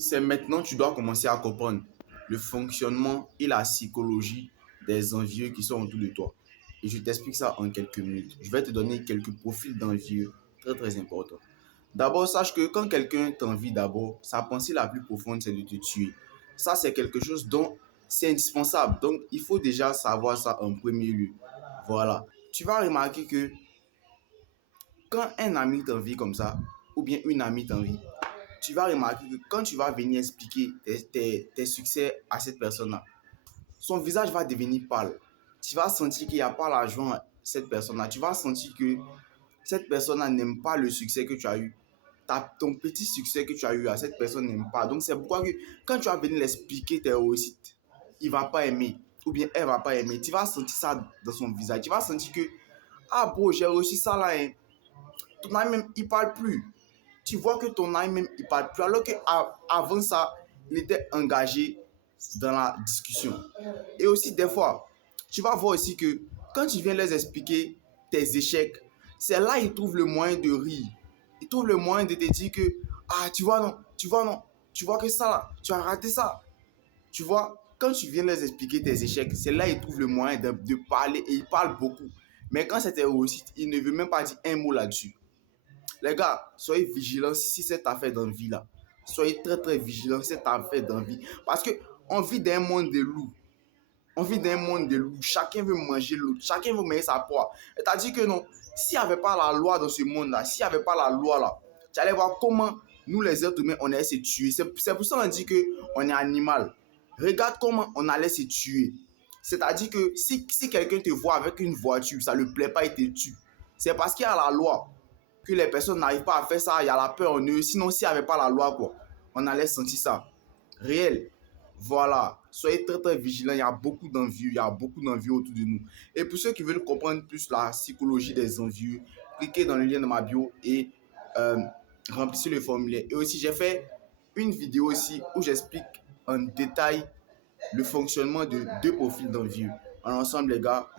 C'est maintenant que tu dois commencer à comprendre le fonctionnement et la psychologie des envieux qui sont autour de toi. Et je t'explique ça en quelques minutes. Je vais te donner quelques profils d'envieux très importants. D'abord, sache que quand quelqu'un t'envie d'abord, sa pensée la plus profonde, c'est de te tuer. Ça, c'est quelque chose dont c'est indispensable. Donc, il faut déjà savoir ça en premier lieu. Voilà. Tu vas remarquer que quand un ami t'envie comme ça, ou bien une amie t'envie, tu vas remarquer que quand tu vas venir expliquer tes succès à cette personne-là, son visage va devenir pâle. Tu vas sentir qu'il n'y a pas la joie à cette personne-là. Tu vas sentir que cette personne-là n'aime pas le succès que tu as eu. Ton petit succès que tu as eu à cette personne n'aime pas. Donc c'est pourquoi que quand tu vas venir l'expliquer tes réussites, il ne va pas aimer. Ou bien elle ne va pas aimer. Tu vas sentir ça dans son visage. Tu vas sentir que, ah bro, j'ai réussi ça là. Hein. Ton ami même, il ne parle plus. Tu vois que ton ami même, il ne parle plus. Alors qu'avant ça, il était engagé dans la discussion. Et aussi, des fois, tu vas voir aussi que quand tu viens les expliquer tes échecs, c'est là qu'ils trouvent le moyen de rire. Ils trouvent le moyen de te dire que, ah, tu vois, non, tu vois, non, tu vois que ça, là, tu as raté ça. Tu vois, quand tu viens les expliquer tes échecs, c'est là qu'ils trouvent le moyen de parler et ils parlent beaucoup. Mais quand c'est tes réussites, ils ne veulent même pas dire un mot là-dessus. Les gars, soyez vigilants si cette affaire d'envie là. Soyez très vigilants si cette affaire d'envie. Parce que on vit dans un monde de loups. On vit dans un monde de loups. Chacun veut manger l'autre. Chacun veut manger sa proie. Et t'as dit que non. S'il n'y avait pas la loi dans ce monde-là, s'il n'y avait pas la loi là, tu allais voir comment nous les êtres humains, on allait se tuer. C'est pour ça qu'on dit qu'on est animal. Regarde comment on allait se tuer. C'est-à-dire que si quelqu'un te voit avec une voiture, ça ne lui plaît pas, il te tue. C'est parce qu'il y a la loi que les personnes n'arrivent pas à faire ça. Il y a la peur en eux. Sinon, s'il n'y avait pas la loi, quoi, on allait sentir ça. Réel. Voilà. Soyez très vigilants. Il y a beaucoup d'envieux. Il y a beaucoup d'envieux autour de nous. Et pour ceux qui veulent comprendre plus la psychologie des envieux, cliquez dans le lien de ma bio et remplissez le formulaire. Et aussi, j'ai fait une vidéo aussi où j'explique en détail le fonctionnement de deux profils d'envieux. En ensemble, les gars,